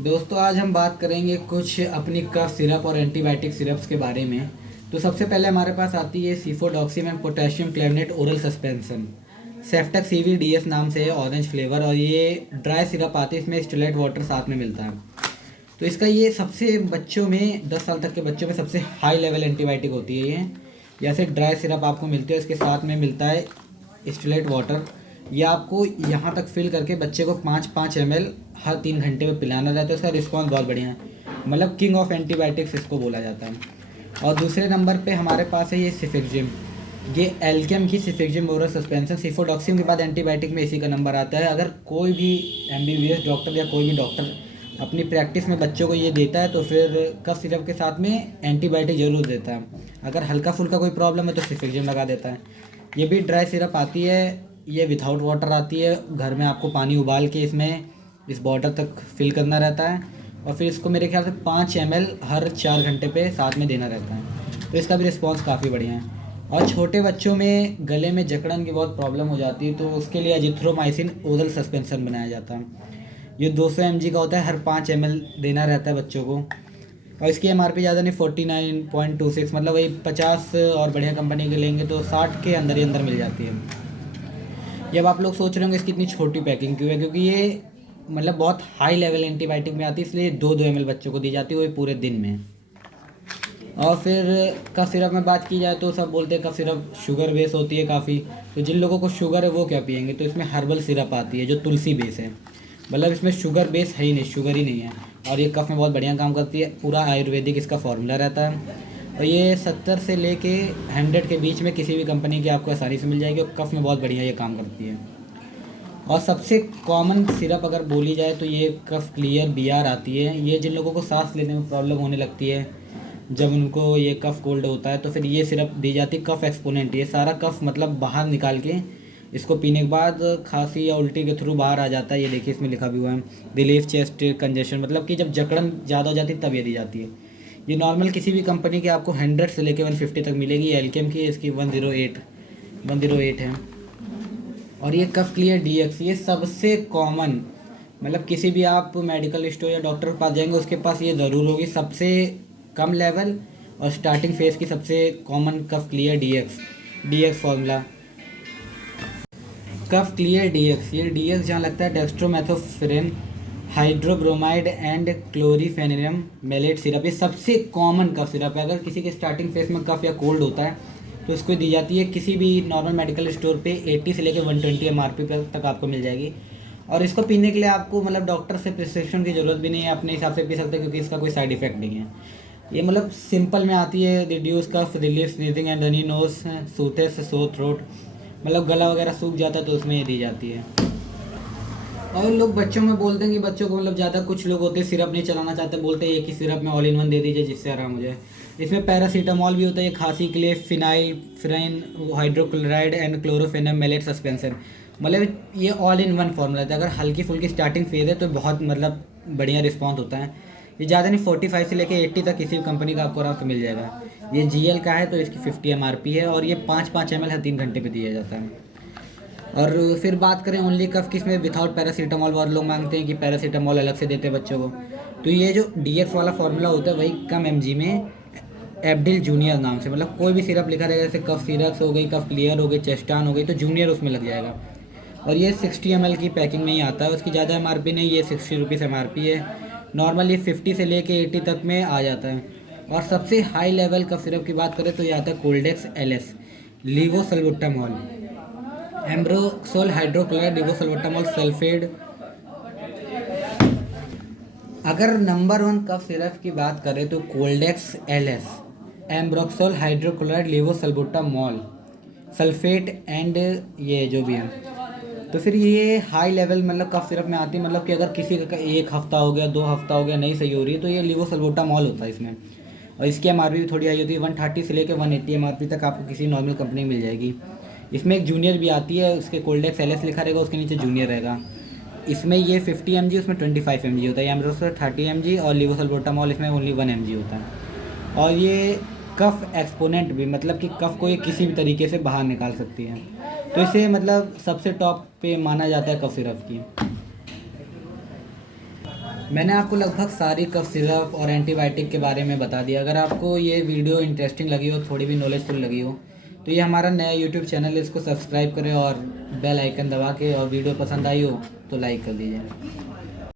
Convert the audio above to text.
दोस्तों आज हम बात करेंगे कुछ अपनी कफ सिरप और एंटीबायोटिक सिरप्स के बारे में। तो सबसे पहले हमारे पास आती है cefpodoxime and potassium clavulanate oral suspension. सेफ्टक CVDS नाम से है, ऑरेंज फ्लेवर, और ये ड्राई सिरप आती है, इसमें स्टेलाइट वाटर साथ में मिलता है। तो इसका ये सबसे बच्चों में 10 साल तक के बच्चों में सबसे हाई लेवल एंटीबायोटिक होती है ये। जैसे ड्राई सिरप आपको मिलती है, इसके साथ में मिलता है स्टेलाइट वाटर। ये आपको यहाँ तक फिल करके बच्चे को 5-5 ml हर 3 घंटे में पिलाना रहता है। इसका रिस्पॉन्स बहुत बढ़िया है, मतलब किंग ऑफ एंटीबायोटिक्स इसको बोला जाता है। और दूसरे नंबर पे हमारे पास है ये सिफिक्जिम। ये एल्केम की सिफिक्जिम ओरल सस्पेंशन। सिफोडॉक्सिम के बाद एंटीबायोटिक में इसी का नंबर आता है। अगर कोई भी MBBS डॉक्टर या कोई भी डॉक्टर अपनी प्रैक्टिस में बच्चों को ये देता है तो फिर कफ सिरप के साथ में एंटीबायोटिक ज़रूर देता है। अगर हल्का फुल्का कोई प्रॉब्लम है तो सिफिक्जिम लगा देता है। ये भी ड्राई सिरप आती है, ये विदाउट वाटर आती है। घर में आपको पानी उबाल के इसमें इस बॉटल तक फिल करना रहता है और फिर इसको मेरे ख्याल से 5 ml हर 4 घंटे पे साथ में देना रहता है। तो इसका भी रिस्पॉन्स काफ़ी बढ़िया है। और छोटे बच्चों में गले में जकड़न की बहुत प्रॉब्लम हो जाती है, तो उसके लिए अजिथ्रोमाइसिन ओरल सस्पेंशन बनाया जाता है। ये 200 mg का होता है, हर 5 ml देना रहता है बच्चों को। और इसकी MRP ज़्यादा नहीं, 49.26, मतलब वही 50 और बढ़िया कंपनी के लेंगे तो 60 के अंदर ही अंदर मिल जाती है। ये अब आप लोग सोच रहे होंगे इसकी इतनी छोटी पैकिंग क्यों है, क्योंकि ये मतलब बहुत हाई लेवल एंटीबायोटिक में आती है, इसलिए 2-2 ml बच्चों को दी जाती है, वो पूरे दिन में। और फिर कफ सिरप में बात की जाए तो सब बोलते हैं कफ सिरप शुगर बेस होती है काफ़ी। तो जिन लोगों को शुगर है वो क्या पियेंगे, तो इसमें हर्बल सिरप आती है जो तुलसी बेस है, मतलब इसमें शुगर बेस है ही नहीं, शुगर ही नहीं है। और ये कफ में बहुत बढ़िया काम करती है, पूरा आयुर्वेदिक इसका फॉर्मूला रहता है। और ये 70 से लेके 100 के बीच में किसी भी कंपनी की आपको आसानी से मिल जाएगी, और कफ में बहुत बढ़िया ये काम करती है। और सबसे कॉमन सिरप अगर बोली जाए तो ये कफ क्लियर BR आती है। ये जिन लोगों को सांस लेने में प्रॉब्लम होने लगती है, जब उनको ये कफ कोल्ड होता है, तो फिर ये सिरप दी जाती है। कफ एक्सपोनेंट, ये सारा कफ मतलब बाहर निकाल के इसको पीने के बाद खांसी या उल्टी के थ्रू बाहर आ जाता है। ये देखिए इसमें लिखा भी हुआ है रिलीफ चेस्ट कंजेशन, मतलब कि जब जकड़न ज़्यादा हो जाती है तब ये दी जाती है। ये नॉर्मल किसी भी कंपनी के आपको 100 से लेके 150 तक मिलेगी। एल्केम की इसकी 108 है। और ये कफ क्लियर DX, ये सबसे कॉमन, मतलब किसी भी आप मेडिकल स्टोर या डॉक्टर के पास जाएंगे उसके पास ये ज़रूर होगी। सबसे कम लेवल और स्टार्टिंग फेज़ की सबसे कॉमन कफ क्लियर DX फॉर्मूला। कफ क्लियर DX, ये DX जहाँ लगता है डेक्स्ट्रोमेथोफेरेन हाइड्रोब्रोमाइड एंड क्लोरीफेनिरम मेलेट सिरप। ये सबसे कॉमन कफ सिरप है। अगर किसी के स्टार्टिंग फेज में कफ या कोल्ड होता है तो इसको दी जाती है। किसी भी नॉर्मल मेडिकल स्टोर पे 80 से लेकर 120 MRP तक आपको मिल जाएगी। और इसको पीने के लिए आपको मतलब डॉक्टर से प्रिस्क्रिप्शन की ज़रूरत भी नहीं है, अपने हिसाब से पी सकते हैं, क्योंकि इसका कोई साइड इफेक्ट नहीं है। ये मतलब सिंपल में आती है, reduce cough, relief sneezing and runny nose, soothes, sore throat, मतलब गला वगैरह सूख जाता है तो उसमें ये दी जाती है। और लोग बच्चों में बोलते हैं कि बच्चों को मतलब ज़्यादा, कुछ लोग होते हैं सिरप नहीं चलाना चाहते, बोलते हैं एक ही सिरप में ऑल इन वन दे दीजिए जिससे आराम हो जाए। इसमें पैरासीटामॉल भी होता है, ये खांसी के लिए phenylephrine hydrochloride and chlorpheniramine maleate suspension, मतलब ये ऑल इन वन फॉर्मूला है। अगर हल्की फुल्की स्टार्टिंग फेज है तो बहुत मतलब बढ़िया रिस्पॉन्स होता है। ये ज़्यादा नहीं, 45 से लेकर 80 तक किसी भी कंपनी का आपको आराम से मिल जाएगा। ये GL का है तो इसकी 50 MRP है, और ये 5-5 ml हर 3 घंटे पर दिया जाता है। और फिर बात करें ओनली कफ की, इसमें विदाउट पैरासीटामॉल, बहुत लोग मांगते हैं कि पैरासीटामॉल अलग से देते हैं बच्चों को। तो ये जो DX वाला फॉर्मूला होता है वही कम MG में एब्डिल जूनियर नाम से, मतलब कोई भी सिरप लिखा रहेगा, जैसे कफ सिरप्स हो गई, कफ क्लियर हो गई, चेस्टान हो गई, तो जूनियर उसमें लग जाएगा। और ये 60 ml की पैकिंग में ही आता है, उसकी ज़्यादा MRP नहीं, ये 60 रुपीज़ MRP है। नॉर्मल ये 50 से लेके 80 तक में आ जाता है। और सबसे हाई लेवल कफ सिरप की बात करें तो ये आता है Coldex LS levosalbutamol, ambroxol hydrochloride levosalbutamol sulphate. अगर नंबर 1 कफ सिरप की बात करें तो Coldex LS, ambroxol hydrochloride levosalbutamol sulphate and ये जो भी है। तो फिर ये हाई लेवल मतलब कफ सिरप में आती है, मतलब कि अगर किसी का 1 हफ्ता हो गया, 2 हफ्ता हो गया, नहीं सही हो रही है तो ये लीवोसल्बुटामॉल होता है इसमें। और इसकी MRP भी थोड़ी आई होती है, 130 से लेकर 180 MRP तक आपको किसी नॉर्मल कंपनी में मिल जाएगी। इसमें एक जूनियर भी आती है, उसके कोल्डेक्स LS लिखा रहेगा, उसके नीचे जूनियर रहेगा। इसमें ये 50 mg, उसमें 25 mg होता है। ये एम्ब्रोक्सोल 30 mg और लीवोसल्बुटामॉल इसमें ओनली 1 mg होता है। और ये कफ एक्सपोनेंट भी, मतलब कि कफ को ये किसी भी तरीके से बाहर निकाल सकती है, तो इसे मतलब सबसे टॉप पे माना जाता है कफ सिरप की। मैंने आपको लगभग सारी कफ सिरप और एंटीबायोटिक के बारे में बता दिया। अगर आपको ये वीडियो इंटरेस्टिंग लगी हो, थोड़ी भी नॉलेजफुल लगी हो, तो ये हमारा नया यूट्यूब चैनल है, इसको सब्सक्राइब करें और बेल आइकन दबा के, और वीडियो पसंद आई हो तो लाइक कर दीजिए।